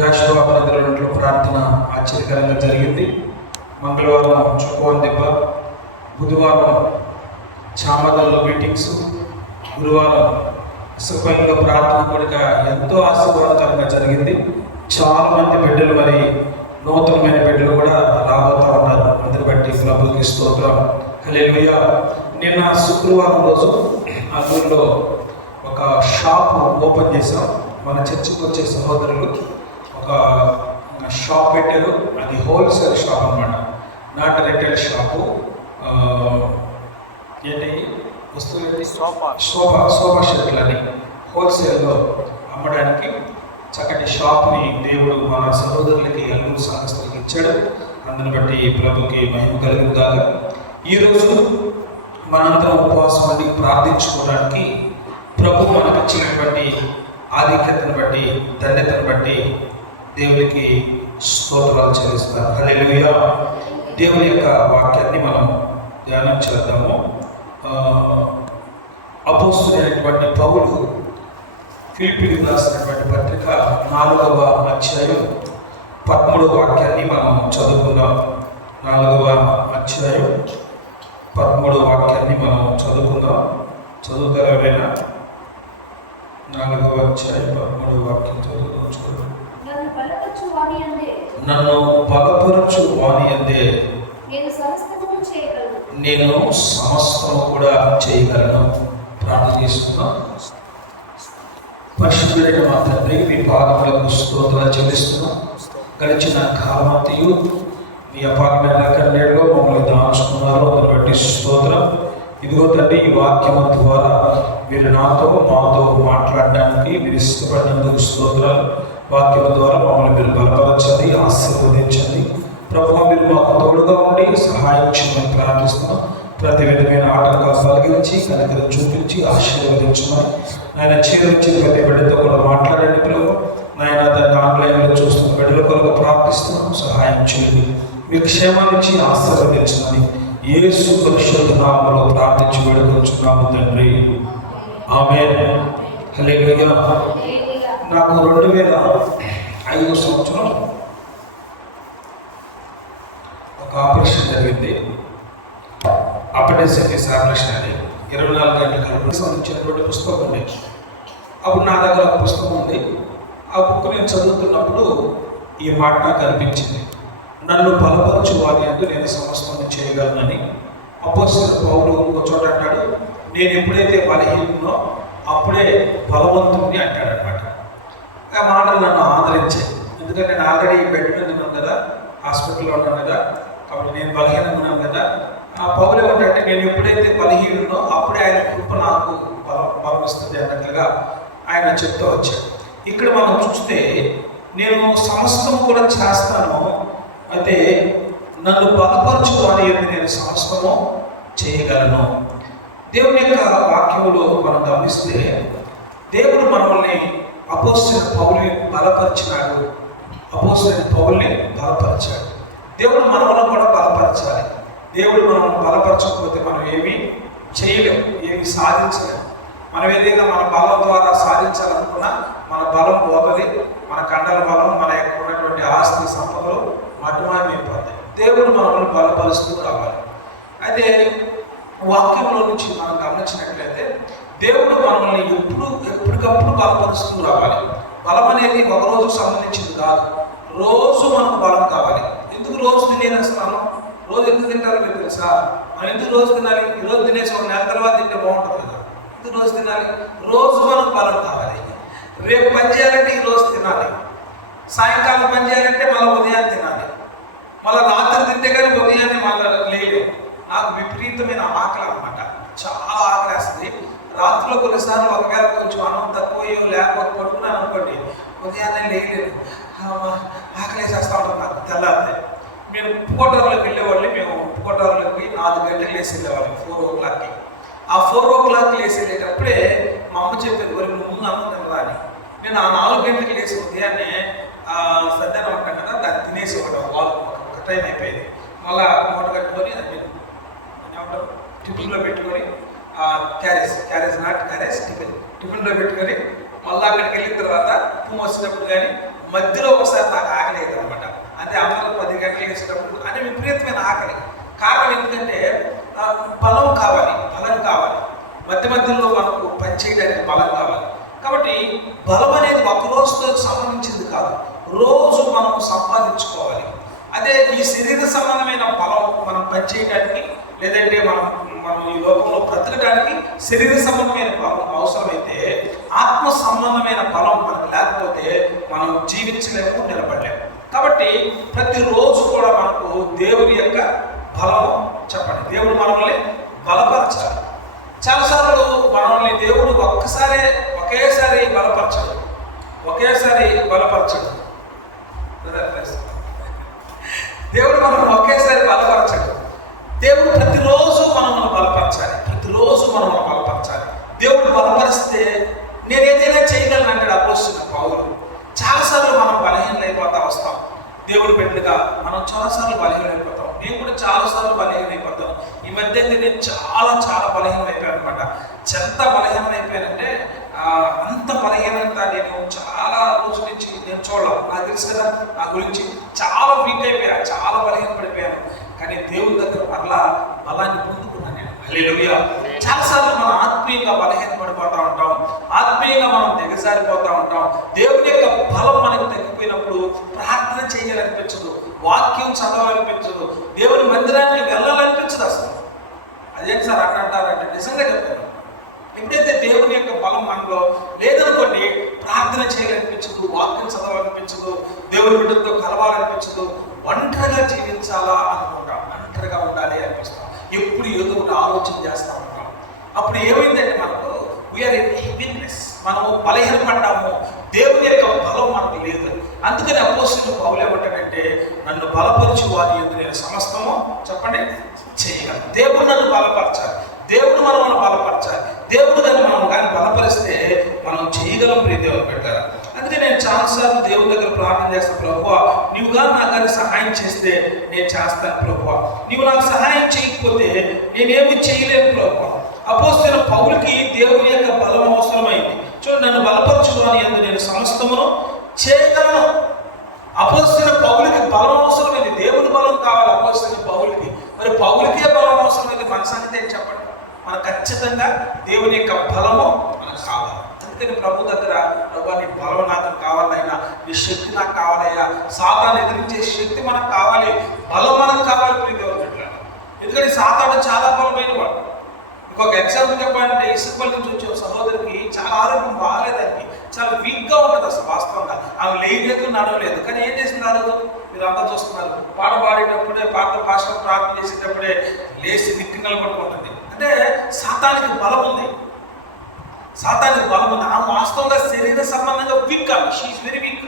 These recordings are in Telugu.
యాషువా బ్రదర్ల ప్రార్థన ఆశ్చర్యకరంగా జరిగింది. మంగళవారం చొక్కవన్ దెబ్బ, బుధవారం చామదల్లో మీటింగ్స్, గురువారం సుఖంలో ప్రార్థన కూడా ఎంతో ఆశీర్వాదకరంగా జరిగింది. చాలా మంది బిడ్డలు, మరి నూతనమైన బిడ్డలు కూడా రాబోతూ ఉన్నారు. అందుని బట్టి ప్రభుకి స్తోత్రం. హల్లెలూయా. నిన్న శుక్రవారం రోజు అల్లూరులో ఒక షాప్ ఓపెన్ చేశాం. మన చర్చికి వచ్చే సహోదరులు ఒక షాప్ పెట్టారు. అది హోల్సేల్ షాప్ అన్నమాట, నాట్ రిటైల్ షాపు. ఏంటి వస్తువులు, సోఫా షర్ట్లని హోల్సేల్లో అమ్మడానికి చక్కటి షాప్ని దేవుడు మన సహోదరులకి, అల్లూరు సంఘస్థులకి ఇచ్చాడు. అందుని బట్టి ప్రభుకి మహిమ కలుగుతాగా. ఈరోజు మనందరం ఉపవాసం ఉండి ప్రార్థించుకోవడానికి ప్రభు మనకు ఇచ్చినటువంటి ఆధిక్యతను బట్టి, ధన్యతను బట్టి దేవునికి స్తోత్రాలు చెల్లిస్తారు. హల్లెలూయా. దేవుని యొక్క వాక్యాన్ని మనం ధ్యానం చేద్దాము. అపోస్తలుడైనటువంటి పౌలు ఫిలిప్పీయులకు రాసినటువంటి పత్రిక 4వ అధ్యాయం 13వ వాక్యాన్ని మనం చదువుకుందాం. 4వ అధ్యాయం 13వ వాక్యాన్ని మనం చదువుకుందాం. చదువుతారా ఎవరైనా? 4వ అధ్యాయం 13వ వాక్యం చదువుతాం. నన్ను బలపరచు వాని యందే నేను సమస్తము కూడా చేయగలను. ప్రార్థన చేసుకుందాం. పరిశుద్ధుడైన మా తండ్రి, మీ పాదములకు స్తోత్రాలు చెల్లిస్తున్నాం. గడిచిన కాలమంతయు మీ అపారమైన కన్యలో మమ్మల్ని దాచుకున్నారు. దాన్ని బట్టి స్తోత్రం. ఇదిగో తండ్రి, ఈ వాక్యము ద్వారా మీరు మాతో మాట్లాడడానికి మీరు ఇష్టపడినందుకు స్తోత్రాలు. వాక్యం ద్వారా మమ్మల్ని మీరు బలపరచండి, ఆశీర్వదించండి. ప్రభువా, మీరు మాకు తోడుగా ఉండి సహాయం చేయమని ప్రార్థిస్తున్నాం. ప్రతి విధమైన ఆటంకాలు తొలగించి, కనికరం చూపించి ఆశీర్వదించమని ఆయన చేరువచ్చిన ప్రతి బిడ్డతో కూడా మాట్లాడండి. ప్రభు నాయన, దాన్ని ఆన్లైన్లో చూస్తున్న బిడ్డల కొరకు ప్రార్థిస్తున్నాం. సహాయం చేయండి, మీ క్షేమాన్నిచ్చి ఆశీర్వదించమని యేసు పరిశుద్ధ నామములో ప్రార్థించి వేడుకొంచున్నాము తండ్రి. ఆమేన్. హల్లెలూయా. నాకు 2005 సంవత్సరం ఒక ఆపరేషన్ జరిగింది. అపెండిసైటిస్ ఆపరేషన్ అని 24 గంటల సంబంధించినటువంటి పుస్తకం ఉంది. అప్పుడు నా దగ్గర ఒక పుస్తకం ఉంది. ఆ బుక్ నేను చదువుతున్నప్పుడు ఈ మాట నాకు అనిపించింది. నన్ను బలపరచు వాని అంటూ నేను సమస్తం చేయగలనని. అపోస్తలుడైన పౌలు ఒక చోట అంటాడు, నేను ఎప్పుడైతే బలహీనో అప్పుడే బలవంతుడిని అంటాడనమాట. ఆ మాటలు నన్ను ఆదరించాయి. ఎందుకంటే నేను ఆల్రెడీ బెడ్ మీద ఉన్నాను కదా, హాస్పిటల్లో ఉన్నాను కదా, కాబట్టి నేను బలహీనంగా ఉన్నాను కదా. ఆ పౌలు ఏమంటే, నేను ఎప్పుడైతే బలహీనో అప్పుడే ఆయన కృప నాకు బలం ఇస్తుంది అన్నట్లుగా ఆయన చెప్తూ వచ్చాడు. ఇక్కడ మనం చూస్తే, నేను సమస్తం కూడా చేస్తాను, అయితే నన్ను బలపరచు వారి యందు నేను సమస్తము చేయగలను. దేవుని యొక్క వాక్యములో మనం గమనిస్తే, దేవుడు మనల్ని అపోస్తలుడైన పౌలుని బలపరిచినాడు. అపోస్తలుడైన పౌలుని బలపరిచాడు. దేవుడు మనల్ని కూడా బలపరచాలి. దేవుడు మనల్ని బలపరచకపోతే మనం ఏమీ చేయలేము, ఏమి సాధించలేము. మనం ఏదైనా మన బలం ద్వారా సాధించాలనుకున్నా మన బలం పోతుంది. మన కండల బలం, మన యొక్క ఉన్నటువంటి ఆస్తి సంపదలు మటుమైపోతాయి. దేవుడు మనల్ని బలపరుస్తూ రావాలి. అయితే వాక్యంలో నుంచి మనం గమనించినట్లయితే, దేవుడు మనల్ని ఎప్పటికప్పుడు బలపరుస్తూ రావాలి. బలం అనేది ఒక రోజుకు సంబంధించింది కాదు, రోజు మనకు బలం కావాలి. ఎందుకు రోజు తినేస్తాను? రోజు ఎందుకు తింటారో మీకు తెలుసా? మనం ఎందుకు రోజు తినాలి? ఈరోజు తినేసి ఒక నెల తర్వాత తింటే బాగుంటుంది కదా. ఎందుకు రోజు తినాలి? రోజు మనకు బలం కావాలి. రేపు పని చేయాలంటే ఈరోజు తినాలి. సాయంకాలం పని చేయాలంటే మళ్ళీ ఉదయాన్ని తినాలి. మళ్ళీ రాత్రి తింటే కానీ ఉదయాన్నే మళ్ళీ లేదు. నాకు విపరీతమైన ఆకలి అనమాట, చాలా ఆకలి వేస్తుంది. రాత్రిలో కొన్నిసార్లు ఒకవేళ కొంచెం అన్నం తక్కువయో లేకపోతే పడుకున్నాను అనుకోండి, ఉదయాన్నే లేదు, ఆకలి వేసేస్తూ ఉంటాం. నాకు తెల్లారితే మేము ఉప్పుకోటర్లోకి వెళ్ళేవాళ్ళు. మేము ఉప్పుకోటర్లోకి పోయి 4 గంటలకు లేసి వెళ్ళేవాళ్ళం, 4 o'clockకి. ఆ 4 o'clockకి లేసి వెళ్ళేటప్పుడే మా అమ్మ చెప్పేది, వరకు నువ్వు ముందు అన్నం తినరా అని. నేను ఆ 4 గంటలకు లేసి ఉదయాన్నే సద్దానం ఉంటాం కదా, దాన్ని తినేసి వాళ్ళు ఒక టైం అయిపోయింది. మళ్ళీ మూట కట్టుకొని అది ఏమంటారు టిఫిన్లో పెట్టుకొని, క్యారేజ్ నాట్ క్యారేజ్ టిఫిన్లో పెట్టుకొని మళ్ళీ అక్కడికి వెళ్ళిన తర్వాత ఉప్పు వచ్చినప్పుడు కానీ మధ్యలో ఒకసారి నాకు ఆకలి అయింది అనమాట. అంటే అందరూ 10 గంటలు వేసేటప్పుడు అంటే విపరీతమైన ఆకలి. కారణం ఎందుకంటే బలం కావాలి. మధ్య మధ్యలో మనకు పనిచేయడానికి బలం కావాలి. కాబట్టి బలం అనేది ఒక రోజుతో సంబంధించింది కాదు, రోజు మనం సంపాదించుకోవాలి. అదే ఈ శరీర సంబంధమైన బలం మనం పనిచేయడానికి, లేదంటే మనం ఈ లోకంలో బ్రతకడానికి శరీర సంబంధమైన బలం అవసరమైతే, ఆత్మ సంబంధమైన బలం మనకు లేకపోతే మనం జీవించలేము, నిలబడలేము. కాబట్టి ప్రతిరోజు కూడా మనకు దేవుని యొక్క బలము చెప్పండి, దేవుడు మనల్ని బలపరచాలి. చాలాసార్లు మనల్ని దేవుడు ఒకేసారి బలపరచడు. దేవుడు మనల్ని ఒకేసారి బలపరచడు. దేవుడు ప్రతిరోజు మనల్ని బలపరచాలి. దేవుడు బలపరిస్తే నేను ఏదైనా చేయగలను అంటాడు అపోస్తలుడైన పౌలు. చాలాసార్లు మనం బలహీనమైపోతా వస్తాం. దేవుడు బిడ్డగా మనం చాలాసార్లు బలహీనమైపోతాం. నేను కూడా చాలాసార్లు బలహీనమైపోతాను. ఈ మధ్య నేను చాలా బలహీనమైపోయాను అనమాట. ఎంత బలహీనమైపోయానంటే అంత బలహీనత నేను చాలా రోజుల నుంచి నేను చూడాలి. నాకు తెలుసు కదా నా గురించి. చాలా వీక్ అయిపోయా, చాలా బలహీనపడిపోయాను. కానీ దేవుని దగ్గర మరలా బలాన్ని పొందుకున్నాను నేను. హల్లెలూయా. చాలాసార్లు మనం ఆత్మీయంగా బలహీనపడిపోతూ ఉంటాం, ఆత్మీయంగా మనం దిగజారిపోతూ ఉంటాం. దేవుని యొక్క బలం మనకు తగ్గిపోయినప్పుడు ప్రార్థన చేయాలనిపించదు, వాక్యం చదవాలనిపించదు, దేవుని మందిరానికి వెళ్ళాలనిపించదు అసలు. అదేంటి సార్ అంటారంటే నిజంగా చెప్తాను, ఎప్పుడైతే దేవుని యొక్క బలం మనలో లేదనుకోండి ప్రార్థన చేయాలనిపించదు, వాక్యం చదవాలనిపించదు, దేవుని బిడ్డలతో కలవాలనిపించదు, ఒంటరిగా జీవించాలా అనుకుంటాం, ఒంటరిగా ఉండాలి అనిపిస్తాం, ఎప్పుడు ఏదో ఒకటి ఆలోచన చేస్తూ ఉంటాం. అప్పుడు ఏమైందంటే మనకు వీఆర్ ఇన్ వీక్నెస్, మనము బలహీనపడ్డాము, దేవుని యొక్క బలం మనకు లేదు. అందుకని అపోస్తలుడు పౌలు ఏమంటాడంటే నన్ను బలపరచు వారి యందు నేను సమస్తము చెప్పండి చేయగలను. దేవుడు నన్ను బలపరచాలి, దేవుడు మనల్ని బలపరచాలి. దేవుడు కానీ మనం కానీ బలపరిస్తే మనం చేయగలం. ప్రియ దేవుని పెట్టారు. అందుకే నేను చాలాసార్లు దేవుని దగ్గర ప్రార్థన చేస్తాను, ప్రభువా నీవు కానీ నాకు కానీ సహాయం చేస్తే నేను చేస్తాను ప్రభువా, నీవు నాకు సహాయం చేయకపోతే నేనేమి చేయలేను ప్రభువా. అపోస్తలుడైన పౌలుకి దేవుని యొక్క బలం అవసరమైంది. చూడండి, నన్ను బలపరచు వారి యందు నేను సమస్తమును చేయగలను. అపోస్తలుడైన పౌలుకి బలం అవసరమైంది, దేవుని బలం కావాలి అపోస్తలుడైన పౌలుకి. మరి పౌలుకే బలం అవసరమైంది, మన సంగతి ఏం చెప్పండి. మనకు ఖచ్చితంగా దేవుని యొక్క బలము మనకు కావాలి. అందుకని ప్రభు దగ్గర నీ బలం నాకు కావాలైనా, నీ శక్తి నాకు కావాలయ్యా, సాతాను ఎదిరించే శక్తి మనకు కావాలి, బలం మనకు కావాలి. ప్రియ దేవుని బిడ్డలారా, ఎందుకంటే సాతాను చాలా బలమైన వాడు. ఇంకొక ఎగ్జాంపుల్ చెప్పాలంటే ఇసుకపల్లి నుంచి వచ్చే సహోదరికి చాలా ఆరోగ్యం బాగాలేదండి, చాలా వీక్గా ఉంటుంది అసలు. వాస్తవంగా ఆమె లేయలేదు, నడవలేదు. కానీ ఏం చేసింది ఆ రోజు మీరు అంతా చూస్తున్నారు, పాట పాడేటప్పుడే, పాస్టర్ ప్రార్థన చేసేటప్పుడే లేచి నిట్టింగలు పట్టుకుంటుంది. అంటే సాతానికి బలం ఉంది, ఆమె వాస్తవంగా శరీర సంబంధంగా వీక్ కాదు, షీఈస్ వెరీ వీక్.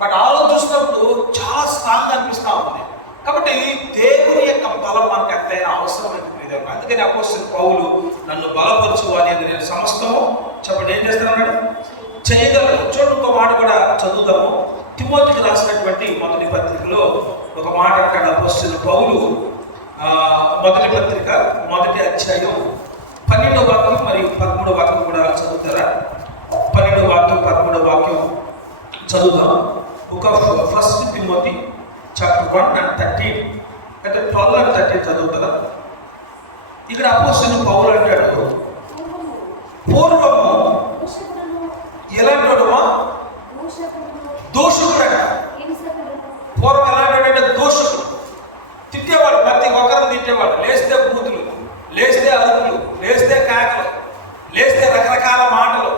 బట్ ఆలోచిస్తున్నప్పుడు చాలా స్ట్రాంగ్ అనిపిస్తూ ఉంది. కాబట్టి దేవుని యొక్క బలం మనకు ఎంతైనా అవసరమైంది. అందుకని అపోస్తలుడైన పౌలు నన్ను బలపరచు వారి యందు నేను సమస్తము చెప్పండి ఏం చేస్తానన్నాడు, చేయగలను. చూడండి, ఇంకో మాట కూడా చదువుదాము. తిమోతికి రాసినటువంటి మొదటి పత్రికలో ఒక మాట అంటాడు అపోస్తలుడైన పౌలు. మొదటి పత్రిక 1వ అధ్యాయం 12వ వాక్యం మరియు 13వ వాక్యం కూడా చదువుతారా? 12వ వాక్యం 13వ వాక్యం చదువుదాం. ఒక 1 తిమోతి chapter 1 and 13 అంటే 12 and 13 చదువుతారా? ఇక్కడ అపోస్తలుడైన పౌలు అంటాడు, పూర్వము ఎలాంటి వాడుమా? దోషకుడట. పూర్వం ఎలాంటి దోషకుడు, తిట్టేవాడు, ప్రతి ఒక్కరిని తిట్టేవాడు. లేస్తే బూతులు, లేస్తే అరుపులు, లేస్తే కేకలు, లేస్తే రకరకాల మాటలు.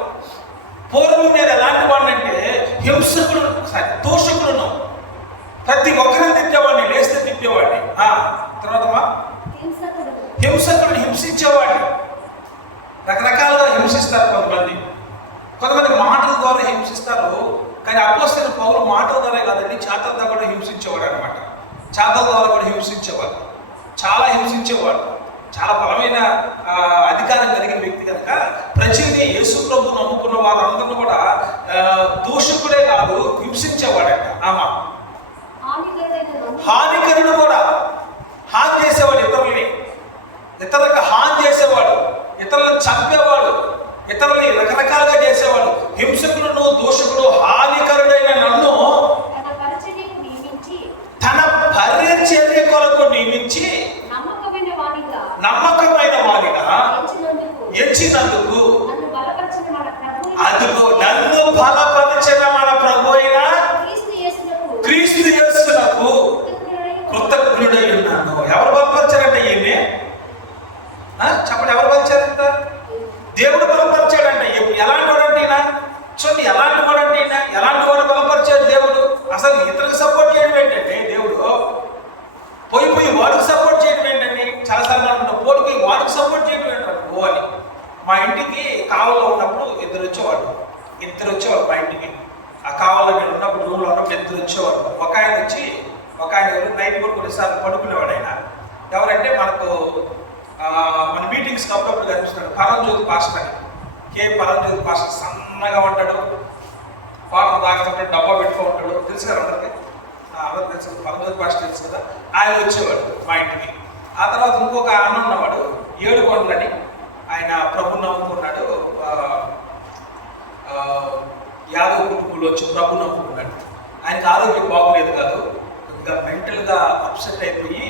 పూర్వం నేను ఎలాంటి వాడినంటే దోషకుడును, ప్రతి ఒక్కరిని తిట్టేవాడిని, లేస్తే తిట్టేవాడిని. తర్వాత హింసకుడిని, హింసించేవాడిని. రకరకాలుగా హింసిస్తారు కొంతమంది మాటల ద్వారా హింసిస్తారు. కానీ అపోస్తలుడైన పౌలు మాటల ద్వారా కాదండి, చేతల ద్వారా కూడా హింసించేవాడు అనమాట. చేతల ద్వారా కూడా హింసించేవాడు, చాలా హింసించేవాడు. చాలా బలమైన అధికారం కలిగిన వ్యక్తి కనుక ప్రతిదీ యేసు ప్రభువు నమ్ముకున్న వారందరూ కూడా దోషకుడే కాదు హింసించేవాడట. హానికరుడు కూడా, హాని చేసేవాడు, ఇతరులకు హాని చేసేవాడు, ఇతరులను చంపేవాడు, ఇతరులని రకరకాలుగా చేసేవాడు. హింసకుడును దూషకుడు హానికరుడైన నన్ను తన పరిచర్య కొరకు నియమించి నమ్మకమైన వాడిగా ఎంచినందుకు అదిగో నన్ను బలపరిచిన మన ప్రభు అయిన క్రీస్తు యేసునకు కృతజ్ఞుడై ఉన్నాను. ఎవరు బలపరిచారంటే ఈయన్ని చెప్పండి, ఎవరు బలపరిచారంట? దేవుడు బలపరిచాడంట. ఎలాంటి వాడంటే ఈయన చూడండి, ఎలాంటి వాడంటే ఈయన, ఎలాంటి వాడు బలపరిచాడు దేవుడు. అసలు ఇతరులకు సపోర్ట్ చేయడం ఏంటంటే దేవుడు పోయి వాడికి సపోర్ట్ చేయడం ఏంటండి. చాలాసార్లు అనుకుంటాం పోయి వాడికి సపోర్ట్ చేయడం ఏంటంటే అని. మా ఇంటికి కావలో ఉన్నప్పుడు ఇద్దరు వచ్చేవాడు మా ఇంటికి. ఆ కావలో నేను ఉన్నప్పుడు రూమ్లో ఉన్నప్పుడు ఇద్దరు వచ్చేవాడు. ఒక ఆయన వచ్చి నైట్ కూడా కొన్నిసార్లు పడుకునేవాడు. ఆయన ఎవరంటే మనకు మన మీటింగ్స్కి అప్పుడప్పుడు కనిపిస్తున్నాడు పరంజ్యోతి పాస్టర్ అని. పరంజ్యోతి పాస్టర్ సన్నగా ఉంటాడు, వాటర్ తాగుతుంటాడు, డబ్బా పెట్టుకో ఉంటాడు. తెలుసు కదా అందరికి, అందరూ తెలుసు, పరంజ్యోతి పాస్టర్ తెలుసు కదా. ఆయన వచ్చేవాడు మా ఇంటికి. ఆ తర్వాత ఇంకొక అన్న ఉన్నవాడు ఏడుకొండలని, ఆయన ప్రభుని నమ్ముకున్నాడు. యాదవ్ కుటుంబంలో వచ్చి ప్రభు నమ్ముకున్నాడు. ఆయనకు ఆరోగ్యం బాగోలేదు కాదు, కొద్దిగా మెంటల్గా అప్సెట్ అయిపోయి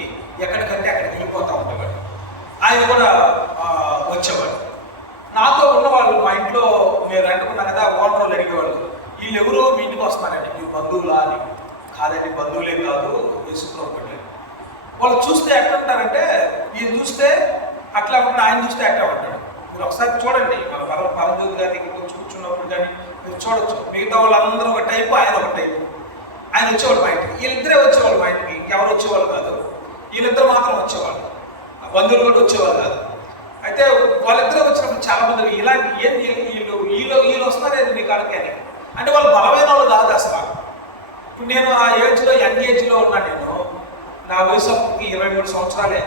ఎక్కడికంటే అక్కడికి వెళ్ళిపోతూ ఉండేవాడు. ఆయన కూడా వచ్చేవాడు. నాతో ఉన్నవాళ్ళు మా ఇంట్లో మేము రెండుకున్నాం కదా, ఓనర్ వాళ్ళు అడిగేవాళ్ళు, వీళ్ళు ఎవరు మీ ఇంటికి వస్తున్నారండి, మీ బంధువులా అని. కాదండి, బంధువులే కాదు, వేసుకున్నప్పటి వాళ్ళు చూస్తే ఎట్లా ఉంటారంటే, ఈయన చూస్తే అట్లా ఉంటాడు, ఆయన చూస్తే అట్లా ఉంటాడు. మీరు ఒకసారి చూడండి, మన పరంజ్యోతి గారి కూర్చున్నప్పుడు కానీ మీరు చూడొచ్చు. మిగతా వాళ్ళందరూ ఒక టైపు, ఆయన ఒక టైపు. ఆయన వచ్చేవాళ్ళు మా ఇంటికి, వీళ్ళిద్దరే వచ్చేవాళ్ళు మా ఇంటికి, ఎవరు వచ్చేవాళ్ళు కాదు. వీళ్ళిద్దరు మాత్రం వచ్చేవాళ్ళు, బంధువులు కూడా వచ్చేవాళ్ళు కాదు. అయితే వాళ్ళిద్దరూ వచ్చినప్పుడు చాలా మంది ఇలాంటి వీళ్ళు వస్తారేది మీ కాడికి అని. అంటే వాళ్ళు బలమైన వాళ్ళు కాదు అసలు. ఇప్పుడు నేను ఆ ఏజ్లో యంగ్ ఏజ్లో ఉన్నా. నేను నా వయసు అప్పటికి 23 సంవత్సరాలే.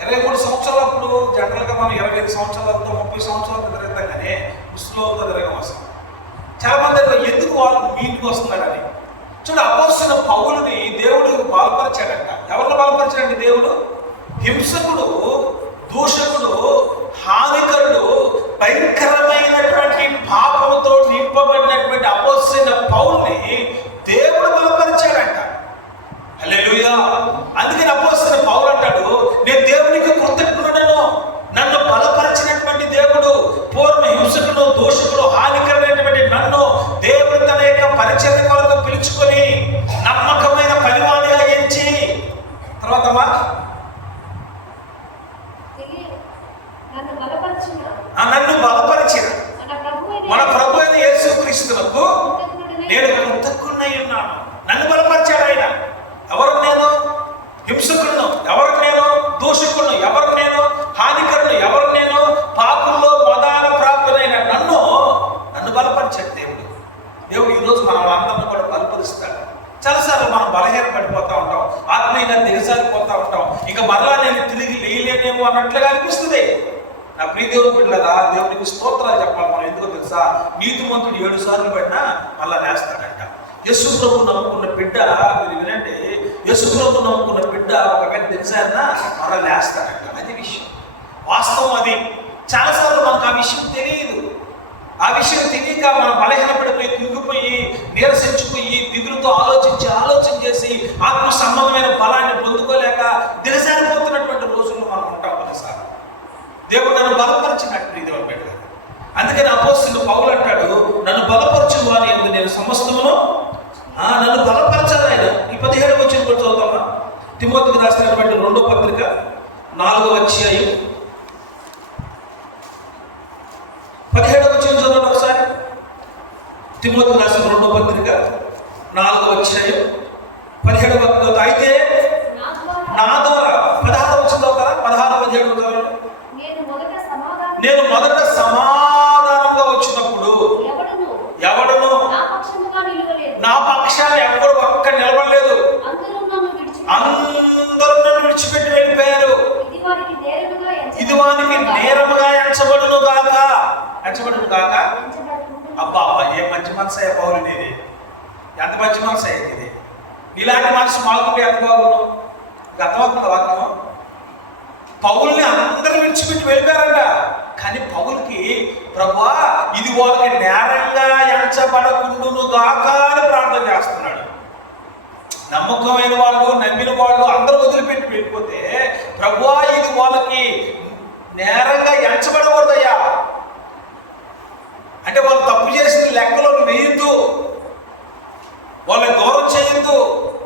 23 సంవత్సరాలప్పుడు జనరల్గా మనం 25 సంవత్సరాలతో 30 సంవత్సరాలతో తిరుగుతాం, కానీ ముస్లింలతో తిరగం వస్తాం. చాలా మంది ఎందుకు వాళ్ళు మీ ఇంటికి వస్తున్నారని. చూడు, అపోస్తలుడైన పౌలుని దేవుడు బలపరిచాడంట. ఎవరిని బలపరిచాడండి దేవుడు? హింసకుడు, దూషకుడు, హానికరుడు, భయంకరమైనటువంటి పాపంతో నింపబడినటువంటి అపోస్తలుడైన పౌలుని దేవుడు బలపరిచాడంట. హల్లెలూయా. అందుకని అపోస్తలుడైన పౌలు అంటాడు, నేను దేవునికి కృతజ్ఞుడను, నన్ను బలపరిచినటువంటి దేవుడు, పూర్వ హింసకుడు, దూషకుడు, హానికరమైనటువంటి నన్ను దేవుడు తన యొక్క పరిచర్య కొరకు పిలుచుకొని నమ్మకమైన పనివాడిగా ఎంచి, తర్వాత నన్ను బలపరిచిన మన ప్రభు అయిన యేసుక్రీస్తునకు నేను కృతజ్ఞుడై ఉన్నాను. నన్ను బలపరిచాడు ఆయన. ఎవరు నేను? హింసకుడును. ఎవరు నేను? దూషకుడును. ఎవరు నేను? హానికరుడు. ఎవరు నేను? పాపుల్లో మదాన ప్రాప్తులైన నన్ను బలపరిచాడు దేవుడు. దేవుడు ఈరోజు మనం అందరిని కూడా బలపరుస్తాడు. చాలాసార్లు మనం బలహీన పడిపోతూ ఉంటాం, ఆత్మీయంగా దిగజారిపోతూ ఉంటాం. ఇంకా మరలా నేను తిరిగి లేయలేనేమో అన్నట్లుగా అనిపిస్తుంది. నా ప్రియ దేవుడు బిడ్డలారా, దేవునికి స్తోత్రాలు చెప్పాలి. మనం ఎందుకో తెలుసా? నీతిమంతుడు 7 సార్లు పడినా మళ్ళా లేస్తాడంట. యేసు ప్రభు నమ్ముకున్న బిడ్డ, మీరు వినండి, యేసు ప్రభు నమ్ముకున్న బిడ్డ ఒకవేళ తెలిసారన్నా మళ్ళా లేస్తాడంట. అది విషయం, వాస్తవం. అది చాలాసార్లు మనకు ఆ విషయం తెలియదు. ఆ విషయం తెలియక మనం బలహీనపడిపోయి, కుంగిపోయి, నీరసించిపోయి, దిగులుతో ఆలోచన చేసి ఆత్మ సంబంధమైన బలాన్ని పొందుకోలేక దిగజారిపోతున్నటువంటి రోజుల్లో మనం ఉంటాం కొన్నిసార్లు. దేవుడు నన్ను బలపరిచినట్టు దేవుడు పెట్టాడు. అందుకని అపోస్తలుడైన పౌలు అంటాడు, నన్ను బలపరచు వాని యందు నేను సమస్తమును, నన్ను బలపరచాలి ఆయన. ఈ 17వ వచనం కూడా చదువుతామా? తిమోతికి రాసినటువంటి 2వ పత్రిక 4వ అధ్యాయం 17వ వచనం చదవండి ఒకసారి. తిమోతికి రాసిన 2వ పత్రిక 4వ అధ్యాయం 17వ వచనం. అయితే నా ద్వారా 16వ వచనం చదువుతారా? 16వ 17వ చదవండి. నేను మొదట సమాధానంగా వచ్చినప్పుడు ఎవడును నా పక్షాన ఎవరు ఒక్క నిలబడలేదు. అందరూ నన్ను విడిచిపెట్టి వెళ్ళిపోయారు. ఇది వానికి నేరముగా ఎంచబడును గాక. అబ్బా ఏ మంచి మనసు అయ్యా పౌలు నీది. ఎంత మంచి మనసు అయ్యేది ఇది. ఇలాంటి మనసు మాకుంటే ఎంత బాగుండు. అర్థమవుతుంది వాక్యం. పౌల్ని అందరూ విడిచిపెట్టి వెళ్ళిపోయారంట. కానీ పౌలుకి ప్రభువా ఇది వాళ్ళకి నేరంగా ఎంచబడకుండును గాక అని ప్రార్థన చేస్తున్నాడు. నమ్మకమైన వాళ్ళు, నమ్మిన వాళ్ళు అందరూ వదిలిపెట్టి వెళ్ళిపోతే ప్రభువా ఇది వాళ్ళకి నేరంగా ఎంచబడకూడదయ్యా, అంటే వాళ్ళు తప్పు చేసిన లెక్కలో వేయద్దు, వాళ్ళని దూరం చేయొద్దు,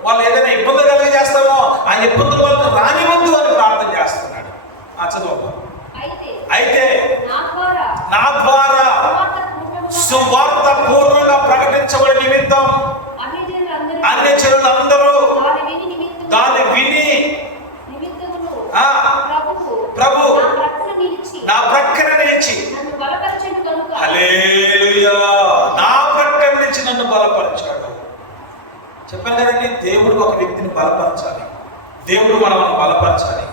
వాళ్ళు ఏదైనా ఇబ్బంది కలిగజేస్తామో ఆ ఇబ్బందులు వాళ్ళకి రానివద్దు అని ప్రార్థన చేస్తున్నాడు. చదువు. అయితే నా ద్వారా సువార్త పూర్వంగా ప్రకటించబడి నిమిత్తం అన్ని జనులందరూ దాన్ని విని ప్రభు నా ప్రక్కన నిలిచి హల్లెలూయా నా ప్రక్కన నిలిచి నన్ను బలపరిచాడు. చెప్పాను కదండి, దేవుడు ఒక వ్యక్తిని బలపరచాలి, దేవుడు మనల్ని బలపరచాలి.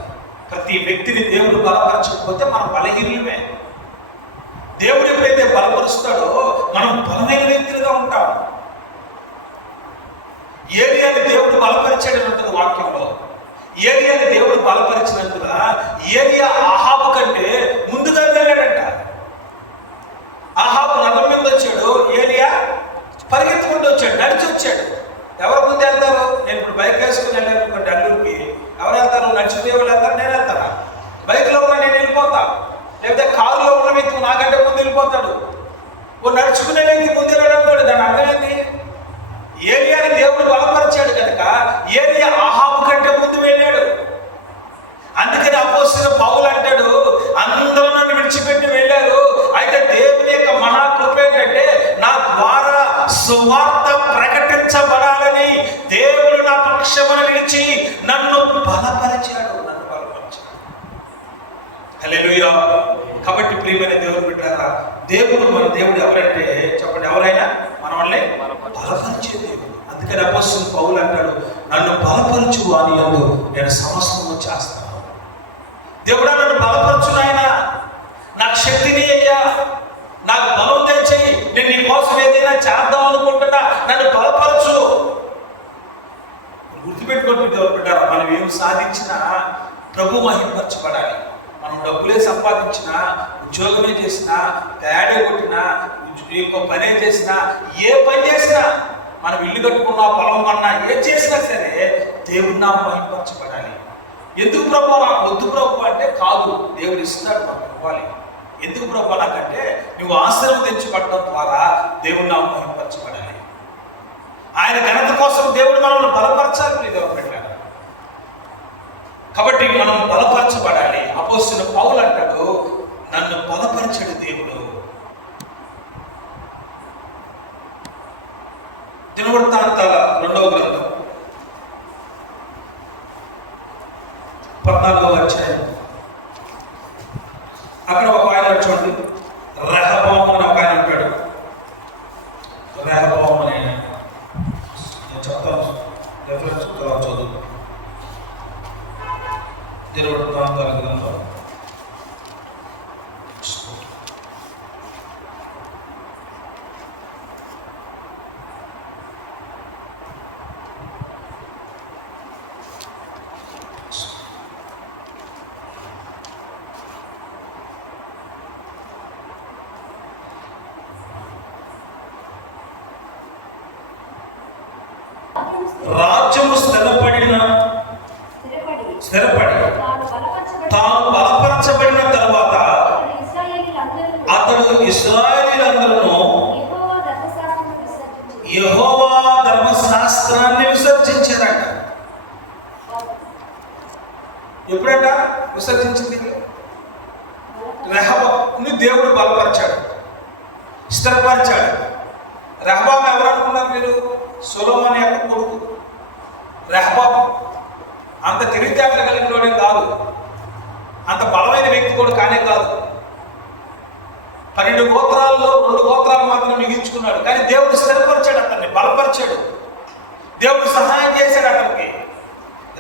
ప్రతి వ్యక్తిని దేవుడు బలపరచకపోతే మనం బలహీనులమే. దేవుడు ఎప్పుడైతే బలపరుస్తాడో మనం బలమైన వ్యక్తులుగా ఉంటాం. ఏలియాని దేవుడు బలపరిచాడని ఉంటుంది వాక్యంలో. ఏలియాని దేవుడు బలపరిచినందుగా ఏలియా ఆహాబు కంటే ముందుగా వెళ్ళాడంట. ఆహాబు రథం మీద వచ్చాడు, ఏలియా పరిగెత్తుకుంటూ వచ్చాడు, నడిచి వచ్చాడు. ఎవరు ముందు వెళ్తారు? నేను ఇప్పుడు బైక్ వేసుకుని వెళ్ళాను అనుకోండి అల్లూరికి, ఎవరు వెళ్తారు? నడిచిపోయే వాళ్ళు వెళ్తారు, నేను వెళ్తాను. బైక్లో ఉన్న నేను వెళ్ళిపోతా, లేకపోతే కారులో ఉన్న వ్యక్తి నాకంటే ముందు వెళ్ళిపోతాడు. ఓ నడుచుకునే వ్యక్తి ముందు వెళ్ళడం దాని అర్థమైంది. ఏలియాని దేవుడు బలపరిచాడు కనుక ఏలియా ఆహాబు కంటే ముందు వెళ్ళాడు. అందుకని అపోస్తలుడైన పౌలు అంటాడు, అందరూ నన్ను విడిచిపెట్టి వెళ్ళారు, అయితే దేవుని యొక్క మహాకృప ఏంటంటే నా ద్వారా సువార్త ప్రకటించబడాలని దేవుడు నా పక్షమున నిలిచి నన్ను బలపరిచాడు. హల్లెలూయా. కాబట్టి ప్రియమైన దేవుని బిడ్డలారా, దేవుడు మన దేవుడు ఎవరంటే చెప్పండి, ఎవరైనా మన వల్లే బలపరిచే దేవుడు. అందుకని అపోస్తలుడైన పౌలు అంటాడు, నన్ను బలపరచు అని యందు నేను సమస్తము చేస్తాను. దేవుడా నన్ను బలపరచు నాయన, నాకు శక్తిని అయ్యా, నాకు బలం తెచ్చి నేను నీ కోసం ఏదైనా చేద్దాం అనుకుంటున్నా, నన్ను బలపరచు. గుర్తుపెట్టుకోండి దేవుడు బిడ్డారా, మనం ఏం సాధించినా ప్రభు మహిమపరచబడాలి. మనం డబ్బులే సంపాదించినా, ఉద్యోగమే చేసినా, తేడా కొట్టినా, ఇంకో పనే చేసినా, ఏ పని చేసినా, మనం ఇల్లు కట్టుకున్నా, పొలం కొన్నా, ఏం చేసినా సరే దేవుడు నా మహిమపరచబడాలి. ఎందుకు ప్రభు నాకు వద్దు ప్రభు అంటే కాదు, దేవుడు ఇస్తాడు మనకు ఇవ్వాలి. ఎందుకు ప్రభు నాకంటే నువ్వు ఆశీర్వదించబడడం ద్వారా దేవుడు నా మహిమపరచబడాలి. ఆయన ఘనత కోసం దేవుడు మనల్ని బలపరచాలి. కాబట్టి మనం బలపరచబడాలి. అపోస్తలుడైన పౌలు అంటాడు, నన్ను బలపరచడు దేవుడు. దినవృత్తాంతాల 2వ గ్రంథం 14వ అధ్యాయం. అక్కడ ఒక ఆయన చూడండి, రెహబాము అని ఒక ఆయన ఉంటాడు. రెహబాము అని నేను చెప్తాను, రెఫరెన్స్ చదువు. దినవృత్తాంతాల గ్రంథం రాజ్యము స్థిరపడి తాను బలపరచబడిన తర్వాత అతడు ఇశ్రాయేలీయులందరూ యెహోవా ధర్మశాస్త్రాన్ని విసర్జించారట. ఎప్పుడట విసర్జించింది? రెహబాముని దేవుడు బలపరిచాడు, స్థిరపరిచాడు. రెహబాము ఎవరు అనుకున్నారు మీరు? సొలొమోను యొక్క కొడుకు రెహబాము. అంత తెలివితేటలు కలిగిన వాడే కాదు, అంత బలమైన వ్యక్తి కూడా కానే కాదు. 12 గోత్రాల్లో 2 గోత్రాలు మాత్రం మిగిల్చుకున్నాడు. కానీ దేవుడు స్థిరపరిచాడు, అతన్ని బలపరిచాడు, దేవుడు సహాయం చేశాడు అతనికి.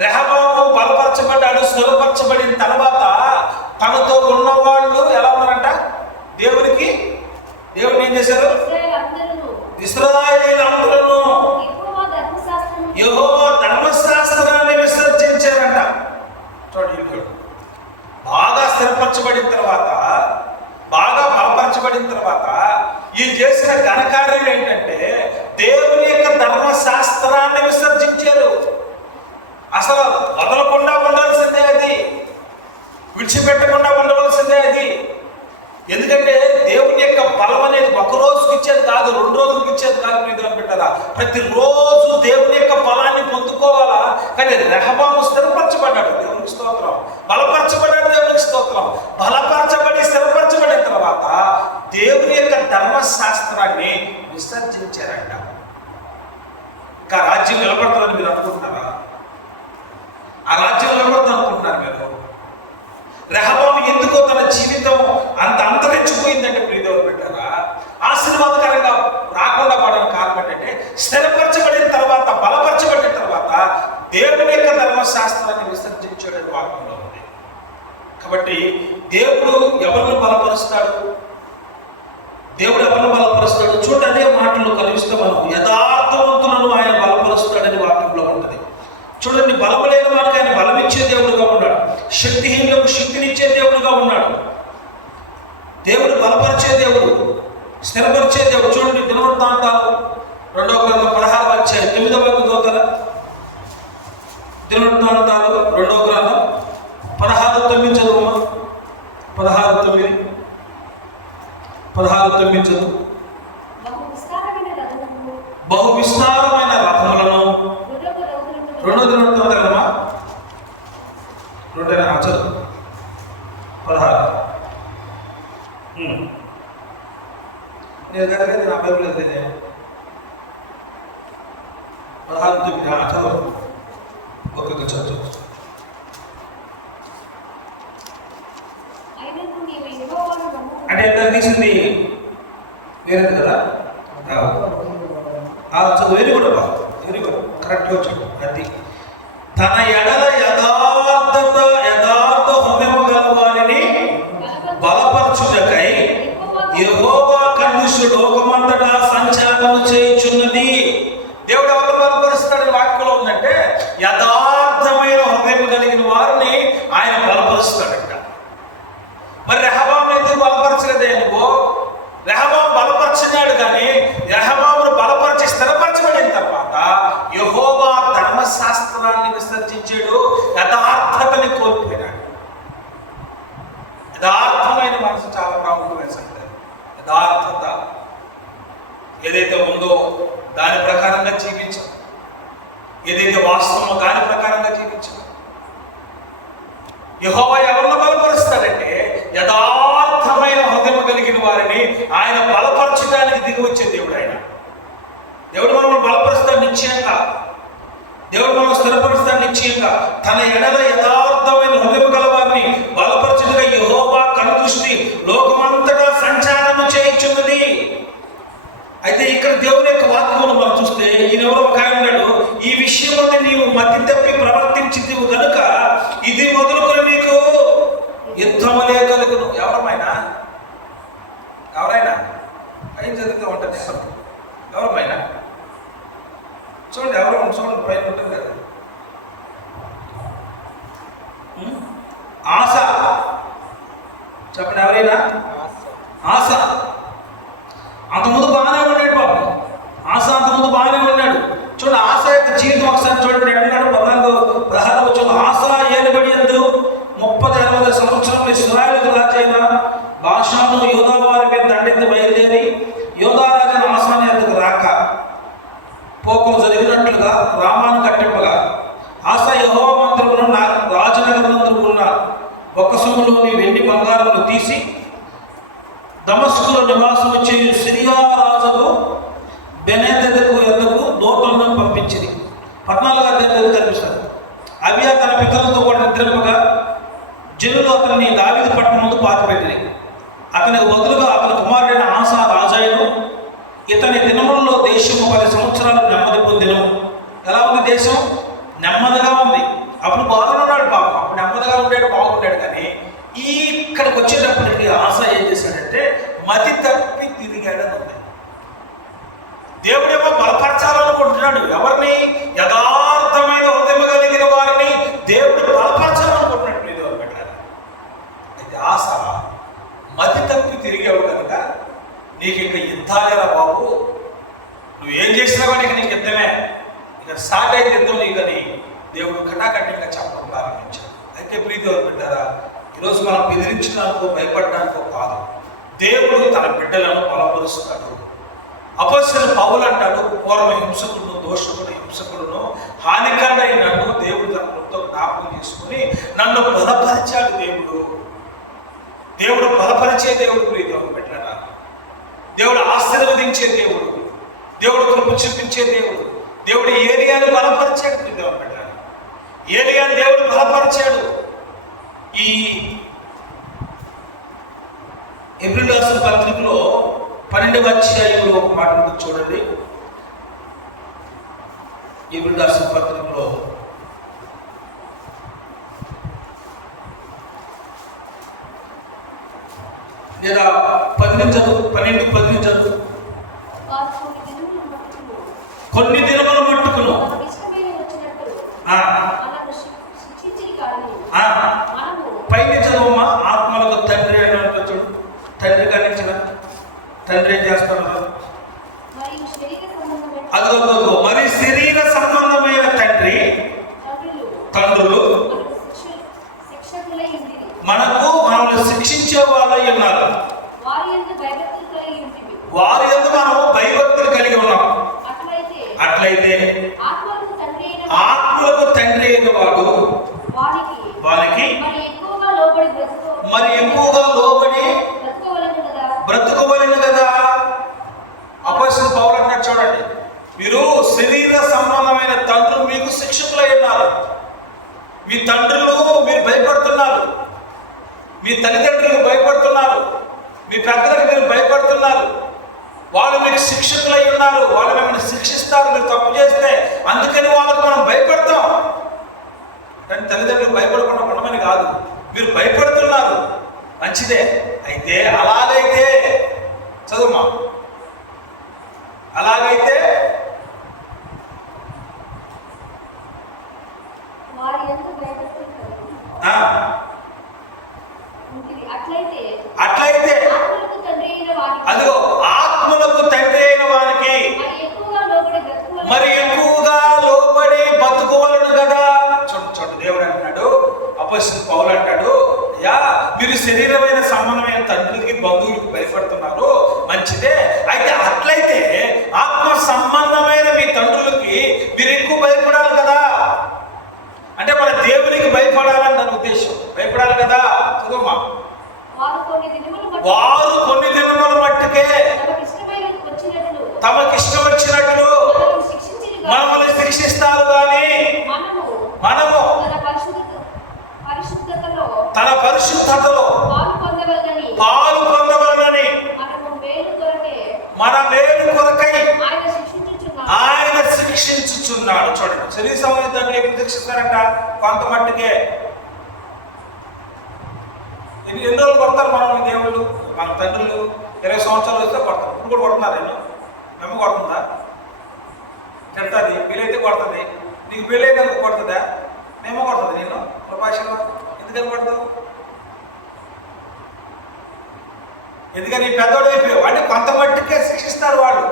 రెహబాము బలపరచబడ్డాడు. స్థిరపరచబడిన తర్వాత తనతో ఉన్నవాళ్ళు ఎలా ఉన్నారంట? దేవుడిని ఏం చేశారు? ఇశ్రాయేలీయులందరూ యెహోవా ధర్మశాస్త్రాన్ని విసర్జించారంట. చూడండి, బాగా స్థిరపరచబడిన తర్వాత ప్రతిరోజు దేవుని యొక్క బలాన్ని పొందుకోవాలా. కానీ రెహబాము స్థిరపరచబడ్డాడు, దేవునికి స్తోత్రం. బలపరచబడ్డాడు, దేవునికి స్తోత్రం. బలపరచబడి స్థిరపరచబడిన తర్వాత దేవుని యొక్క ధర్మశాస్త్రాన్ని విసర్జించారంట. ఇంకా రాజ్యం నిలబడతారని మీరు అనుకుంటున్నారా? ఆ రాజ్యం నిలబడతారు అనుకుంటున్నారు మీరు? రెహబాము ఎందుకో తన జీవితం అంతరించిపోయిందంటే ప్రియదేవుడు పెట్టారా, ఆశీర్వాదకరంగా రాకుండా పడడానికి కారణం ఏంటంటే స్థిరపరచబడిన తర్వాత, బలపరచబడిన తర్వాత దేవుని యొక్క ధర్మశాస్త్రాన్ని విసర్జించడానికి వాక్యంలో ఉంది. కాబట్టి దేవుడు ఎవరిని బలపరుస్తాడు? దేవుడు ఎవరిని బలపరుస్తాడు? చూడండి, అదే మాటలు కలిగిస్తే మనం యథార్థవంతులను ఆయన బలపరుస్తాడని వాక్యంలో ఉంటుంది. చూడండి, బలము లేని వాడికి ఆయన బలమిచ్చే దేవుడుగా ఉన్నాడు, శక్తిహీనులకు శక్తినిచ్చే దేవుడుగా ఉన్నాడు. దేవుడు బలపరిచే దేవుడు, స్థిరపరిచే దేవుడు. చూడండి, దినవృత్తాంతాలు 2వ గ్రంథం 16వ అధ్యాయం 9వ చదువుతారా? దినవృత్తాంతాలు 2వ గ్రంథం 16:9 చదువు. 16:9 చదువు. బహు విస్తారమైన రథములను 2వ దినవృత్తాంతమా 2 చదువు 16. నేను కనుక నా బైబిల్ వెళ్తేనే 16:9 చదువు. ఒక్కొక్క చదువు. అంటే ఎంత తీసింది వేరేది కదా. చదువు వెరీ గుడ్ అబ్బా, వెరీ గుడ్, కరెక్ట్గా వచ్చాడు. అది తన ఎడల యథార్థ హృదయము గల వారిని బలపరచుటకై యెహోవా కన్నుసు లోకమంతటా సంచారము చేయుచున్నది. దేవుడు ఎవరు బలపరుస్తాడని వాక్యంలో ఉందంటే యథార్థమైన హృదయం కలిగిన వారిని ఆయన బలపరుస్తాడంట. మరి రెహబాము ఎందుకు బలపరచలేదే అనుకో? రెహబాము బలపరిచినాడు, కానీ రెహబామును బలపరిచి స్థిరపరచబడిన తర్వాత యెహోవా ధర్మశాస్త్రాన్ని విసర్జించాడు, యథార్థతని కోల్పోయినాడు. యథార్థమైన మనసు చాలా ప్రాముఖ్యమైన సంగతి. యథార్థత ఏదైతే ఉందో దాని ప్రకారంగా జీవించాం, ఏదైతే వాస్తవమో దాని ప్రకారంగా జీవించాం. యెహోవా ఎవరిని బలపరుస్తాడంటే యథార్థమైన హృదయం కలిగిన వారిని ఆయన బలపరచడానికి దిగి వచ్చే దేవుడు. ఆయన దేవుడు మనల్ని బలపరుస్తాడు నిశ్చయంగా, దేవుడు మనం స్థిరపరుస్తాడు నిశ్చయంగా. తన ఎడల యథార్థమైన హృదయం గల వారిని బలపరచుటగా యెహోవా కనుదృష్టి లోకమంతటా సంచారము చేయుచున్నది. అయితే ఇక్కడ దేవుని యొక్క వాక్యమును మనం చూస్తే ఈయన ఎవరో ఒక ఆయన ఉన్నాడు, ఈ విషయంలో నీవు మతి తప్పి ప్రవర్తించింది కనుక ఇది మొదలుకొని నీకు యుద్ధములే కలుగును. ఎవరమైనా పైన చదివితే ఉంటుంది. ఎవరమైనా చూడండి, చూడండి పైన ఉంటుంది కదా. ఆశ చెప్పండి, ఎవరైనా ఆశ అంతకుముందు బాగానే ఉన్నాడు పాపం. ఆశ అంతకుముందు బాగానే ఉన్నాడు. చూడండి, ఆశ యొక్క జీవితం ఒకసారి చూడండి. అన్నాడు 14 ఆశ ఏలుబడి యందు 30-60 సంవత్సరాలు ఇశ్రాయేలు రాజైన బాషాను యూదా వారి మీద దండెత్తి బయలుదేరి యూదా రాజైన ఆసాని ఎందుకు రాక పోకం జరిగినట్లుగా రామాను కట్టింపగా ఆశ యెహోవా మందిరమును రాజనగరమున ఒక సొమ్ములోని వెండి బంగారమును తీసి దమస్కులో నివాసము చేయు సిరియా రాజుకు బెనేదెకు ఎద్దకు దూతలను పంపించింది. 14వ అధ్యాయం కనిపిస్తారు. అబియా తన పితరులతో కూడా నిద్రింపగా జనులు అతన్ని దావీదు పట్టణం ముందు పాతిపెట్టింది. అతనికి బదులుగా అతని కుమారుడైన ఆసా రాజాయను. ఇతని దినములలో దేశము 10 సంవత్సరాలు నెమ్మది పొందిను. ఎలా ఉంది దేశం? నెమ్మదిగా ఉంది. అప్పుడు బాగున్నాడు పాపం, అప్పుడు నెమ్మదిగా ఉండేది, బాగుంటాడు. కానీ ఇక్కడికి వచ్చేటప్పటికి ఆశ ఏం చేశాడంటే మతి తప్పి తిరిగాడని ఉంది. దేవుడేమో బలపరచాలనుకుంటున్నాడు. ఎవరిని? యథార్థమైన హృదయం కలిగిన వారిని దేవుడు బలపరచాలనుకుంటున్నాడు. దేవుడు పెట్టాలి. అయితే ఆశ మతి తప్పి తిరిగావు కనుక నీకు ఇంకా యుద్ధాలేరా బాబు, నువ్వేం చేసినావో నీకు యుద్ధమే, ఇక స్టార్ట్ అయితే యుద్ధం నీకని దేవుడు కటాకట్టిగా చెప్పడం ప్రారంభించాడు. అయితే ప్రీతివారు పెట్టారా, ఈరోజు మనం బెదిరించడానికో భయపడడానికో కాదు, దేవుడు తన బిడ్డలను బలపరుస్తాడు. అపొస్తలుడైన పౌలు అంటాడు, పూర్వ హింసకులను, దోషకులను, హింసకులను, హానికరుడైన నన్ను దేవుడు తన కృపతో జ్ఞాపకం చేసుకుని నన్ను బలపరిచాడు. దేవుడు బలపరిచే దేవుడు. ప్రియదేవుడు పెట్టారా, దేవుడు ఆశీర్వదించే దేవుడు, దేవుడు కృప చూపించే దేవుడు. దేవుడు ఏలియాను బలపరిచాడు. ప్రియదేవుడు పెట్టారా, ఏలియాను దేవుడు బలపరిచాడు. ఈ హెబ్రీయులకు రాసిన పత్రికలో 12వ అధ్యాయంలో ఒక మాట ఉంటుంది చూడండి. హెబ్రీయులకు రాసిన పత్రికలో లేదా 12 చదువు. కొన్ని దినములు మట్టుకును పైన చదువుమా, ఆత్మలకు తండ్రి అని చూడు. తండ్రి కలిగించిన తండ్రి ఏం చేస్తారు? అదిగో మరి శరీర సంబంధమైన తండ్రులు మనల్ని శిక్షించే వాళ్ళై ఉన్నారు. వారి యందు మనం భయభక్తులు కలిగి ఉన్నాం. అట్లయితే ఆత్మలకు తండ్రి అయిన వాడు వారికి మరి ఎక్కువగా లోబడి బ్రతుకోవలెను కదా. అపొస్తలుడైన పౌలు అంటాడు చూడండి, మీరు శరీర సంబంధమైన తండ్రులు మీకు శిక్షకులై ఉన్నారు. మీ తండ్రులు మీరు భయపడుతున్నారు, మీ తల్లిదండ్రులకు భయపడుతున్నారు, మీ పెద్దలకు మీరు భయపడుతున్నారు. వాళ్ళు మీకు శిక్షకులై ఉన్నారు, వాళ్ళు మిమ్మల్ని శిక్షిస్తారు మీరు తప్పు చేస్తే. అందుకని వాళ్ళకు మనం భయపడతాం. కానీ తల్లిదండ్రులు భయపడకుండా ఉండమని కాదు, మీరు భయపడుతున్నారు, మంచిదే. అయితే అలాగైతే చదువుమా, అలాగైతే అట్లయితే అదిగో ఆత్మలకు తండ్రి అయిన వారికి మరి ఎక్కువగా లోబడి బతుకోవాలను కదా. చూడు దేవుడు అంటున్నాడు, అపొస్తలుడైన పౌలు అంటాడు, మీరు శరీరమైన సంబంధమైన తండ్రులకి బంధువులకు భయపడుతున్నారు, మంచిదే. అయితే అట్లయితే ఆత్మ సంబంధమైన మీ తండ్రులకి మీరు ఎక్కువ భయపడాలి కదా. అంటే మన దేవునికి భయపడాలని నా ఉద్దేశం. భయపడాలి కదా. చదువుమా, వారు కొన్ని దినముల మట్టుకే తమకిష్టం వచ్చినట్లు మనల్ని శిక్షిస్తారు, కానీ మనము తన పరిశుద్ధతలో పాలు పొందవలనని మన మేలు కొరకై ఆయన శిక్షించుచున్నాడు. చూడండి, శరీర సంబంధితంగా ఎప్పుడు శిక్షిస్తారంట? కొంత మట్టుకే. ఎన్ని రోజులు కొడతారు మనల్ని దేవుళ్ళు? మన తండ్రులు 20 సంవత్సరాలు వస్తే కొడతారు. ఇప్పుడు కూడా కొడుతున్నారు. మేము కొడుతుందా? చెప్తాది, వీలైతే కొడుతుంది. నీకు వీలైతే కొడుతుందా? మేము కొడుతుంది. నేను భాషలో ఎందుకని కొడతావు? ఎందుకని పెద్దోడు అయిపోయావు అంటే కొంత మట్టుకే శిక్షిస్తారు వాళ్ళు.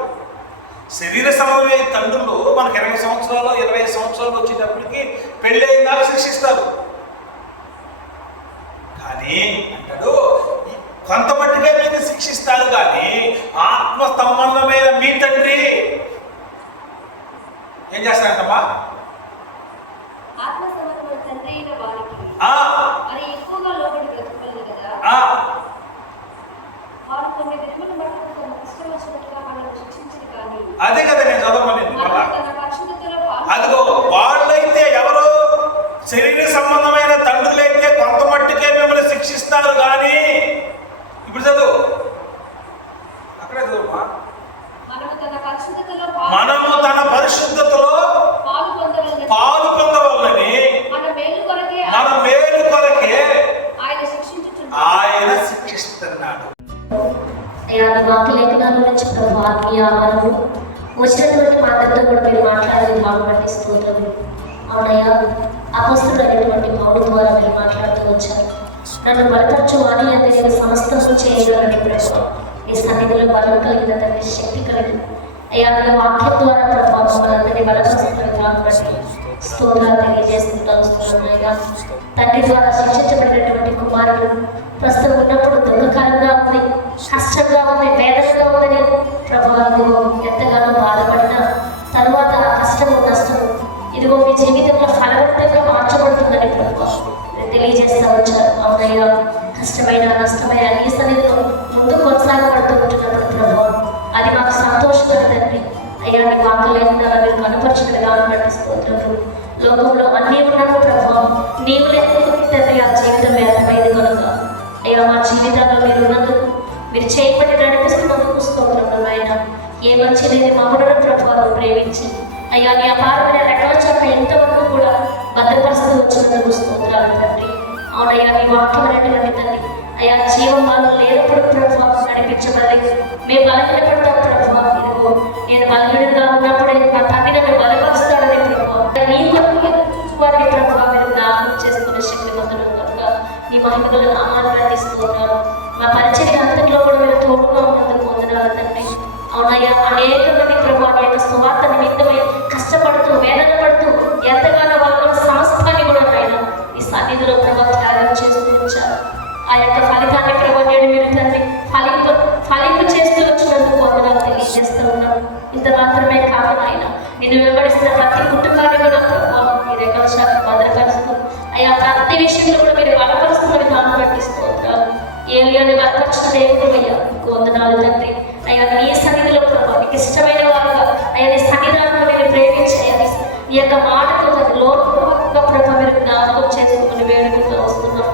శరీర సంబంధమైన తండ్రులు మనకు 20 సంవత్సరాలు 25 సంవత్సరాలు వచ్చేటప్పటికి పెళ్ళి అయిందాక శిక్షిస్తారు. కానీ అంటాడు, కొంత మట్టుకే మీకు శిక్షిస్తారు, కానీ ఆత్మ సంబంధమైన మీ తండ్రి ఏం చేస్తారంటమ్మా? అదే కదా నేను చదవమని. అదిగో వాళ్ళైతే ఎవరు? శరీర సంబంధమైన తండ్రులైతే కొంత మట్టుకే మిమ్మల్ని శిక్షిస్తారు, కానీ ఇప్పుడు చదువు, అక్కడే చదువుమా. మనము తన పరిశుద్ధతలో పాలు పొందవలనని మన మేలు కొరకే ఆయన శిక్షిస్తున్నాడు. వాక్యలేఖనాల నుంచి ప్రభు ఆత్మీయ ఆహారము వచ్చినటువంటి మాటలతో కూడా మీరు మాట్లాడేది బాగుపట్టి స్తోత్రం. అవునయ్యా, అపొస్తలుడైనటువంటి పౌలు ద్వారా మీరు మాట్లాడుతూ వచ్చారు. నన్ను బలపరచు అని అంటే నేను సమస్తము చేయగలను ప్రభు. ఈ సన్నిధిలో బలం కలిగిన తండ్రి, శక్తి కలిగిన అయ్యా, నీ వాక్యం ద్వారా ప్రభావ మమ్మల్ని బలపరుస్తున్నారు కాబట్టి స్తోత్రాలు తెలియజేస్తుంటాం. తండ్రి ద్వారా శిక్షించబడినటువంటి కుమారుడు ప్రస్తుతం ఉన్నప్పుడు దుఃఖకరంగా ఉంది, కష్టంగా కష్టంగా ఉంది, వేదనగా ఉందని ప్రభా ఇదిగో ఎంతగానో బాధపడిన తర్వాత ఆ కష్టము నష్టము ఇదిగో మీ జీవితంలో ఫలవంతంగా మార్చబడుతుందని ప్రభా తెలియజేస్తా వచ్చారు. అవునయ్యా, కష్టమైన నష్టమైన నీ సన్నిధిలో ముందు కొనసాగబడుతూ ఉంటున్నప్పుడు ప్రభా అది మాకు సంతోషకరదండి. అయ్యా నీ వాక్యలేకుండా మీరు కనపరిచినగా బట్టి స్తోత్రములు. లోకంలో అన్నీ ఉన్నప్పుడు ప్రభా నీవు లేకపోతే తండ్రి ఆ జీవితం వ్యర్థమైంది కనుక అయ్యా మా జీవితాల్లో మీరు ఉన్నందుకు మీరు చేయబట్టి నడిపిస్తున్నందుకు స్తోత్రములు. ఆయన ఏ మంచి లేని మమ్మలను ప్రభావం ప్రేమించి అయ్యా నీ అపారమైన రెక్కల చోట ఎంతవరకు కూడా భద్రపరుస్తూ వచ్చినందుకు స్తోత్రాలు తండ్రి. అవునయ్యా నీ వాక్యమైనటువంటి తండ్రి అయ్యా జీవం వాళ్ళు లేనప్పుడు ప్రభావం నడిపించబడలేదు. మేము బలహీనపడతాం ప్రభావ. ఇదిగో నేను బలహీనంగా ఉన్నప్పుడే నా తండ్రి నన్ను బలపరుస్తాడని ప్రభావ నీ కొరకు వారిని ప్రభావ మీరు జ్ఞాపకం చేసుకునే శక్తి పొందడం కనుక నీ మహిమల నామాన్ని ప్రకటిస్తున్నాను. మా పరిచయ అంతట్లో కూడా మీరు తోడుగా ఉన్నందుకు పొందడాలి తండ్రి. అవునయ్యా అనేక మంది ప్రభావ నీ యొక్క సువార్త నిమిత్తమై కష్టపడుతూ వేదన పడుతూ ఎంతగానో వాళ్ళ సమస్తాన్ని కూడా ఆయన ఈ సన్నిధిలో ప్రభావ త్యాగం చేస్తూ వచ్చారు. ఆ యొక్క ఫలితాన్ని ప్రభావ నేడు మీరు తండ్రి ఫలింపు చేస్తూ వచ్చినందుకు వందనాలు తెలియజేస్తూ ఉన్నాం. ఇంత మాత్రమే కాదు ఆయన నిన్ను వెంబడిస్తున్న ప్రతి కుటుంబాన్ని కూడా ప్రభావ మీ రెక్కల శాఖ భద్రపరుస్తూ అయ్యా ప్రతి విషయంలో కూడా మీరు బలపరుస్తున్న విధానం పట్టిస్తూ ఉంటారు. ఏలియాని బలపరిచిన దేవుడు అయ్యా వందనాలు తండ్రి. అయ్యా నీ సన్నిధిలో ప్రభావ నీకు ఇష్టమైన వారుగా అయ్యా నీ సన్నిధానంలో మీరు ప్రేమించేయాలి. నీ యొక్క మాటకు లోపంగా ప్రభావ మీరు జ్ఞాపకం చేసుకుని వేడుకుంటూ వస్తున్నాం.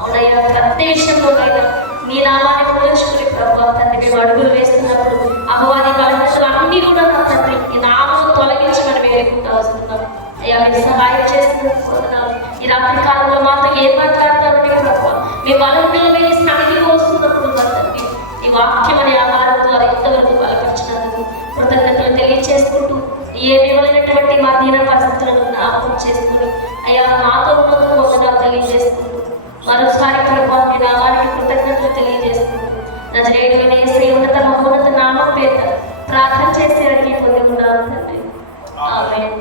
అవునయ్యా ప్రతి విషయంలోనైనా నీ నామాన్ని పూజించుకుని ప్రభావ తండ్రి మేము అడుగులు వేస్తున్నప్పుడు అపవాది బలహీనతలు అన్నీ కూడా నా తండ్రి ఈ నామం తొలగించి మనం వేడుకుంటూ వస్తున్నాం. అయ్యా మీరు సహాయం చేస్తున్నారు. ఈ రాత్రి కాలంలో మాతో ఏం మాట్లాడతారు ప్రభావ మీ బలహీనలు మీరు సన్నిధికి వస్తున్నప్పుడు తండ్రి ఈ వాక్యం అనే ఆహారం ద్వారా ఇంతవరకు బలపరిచినందుకు కృతజ్ఞతలు తెలియజేసుకుంటూ ఏమివ్వలేనటువంటి మా దీన పరిస్థితులను జ్ఞాపకం చేసుకుని అయ్యా మాతో ఉన్నందుకు వందనాలు తెలియజేసుకుంటూ మరోసారి ప్రభావ మీ నామానికి కృతజ్ఞతలు తెలియజేసుకుంటూ నజరేయుడైన యేసయ్య ఉన్నత మహోన్నత నామం పేరిట ప్రార్థన చేసి అడిగి పొంది ఉన్నాను తండ్రి. ఆమేన్.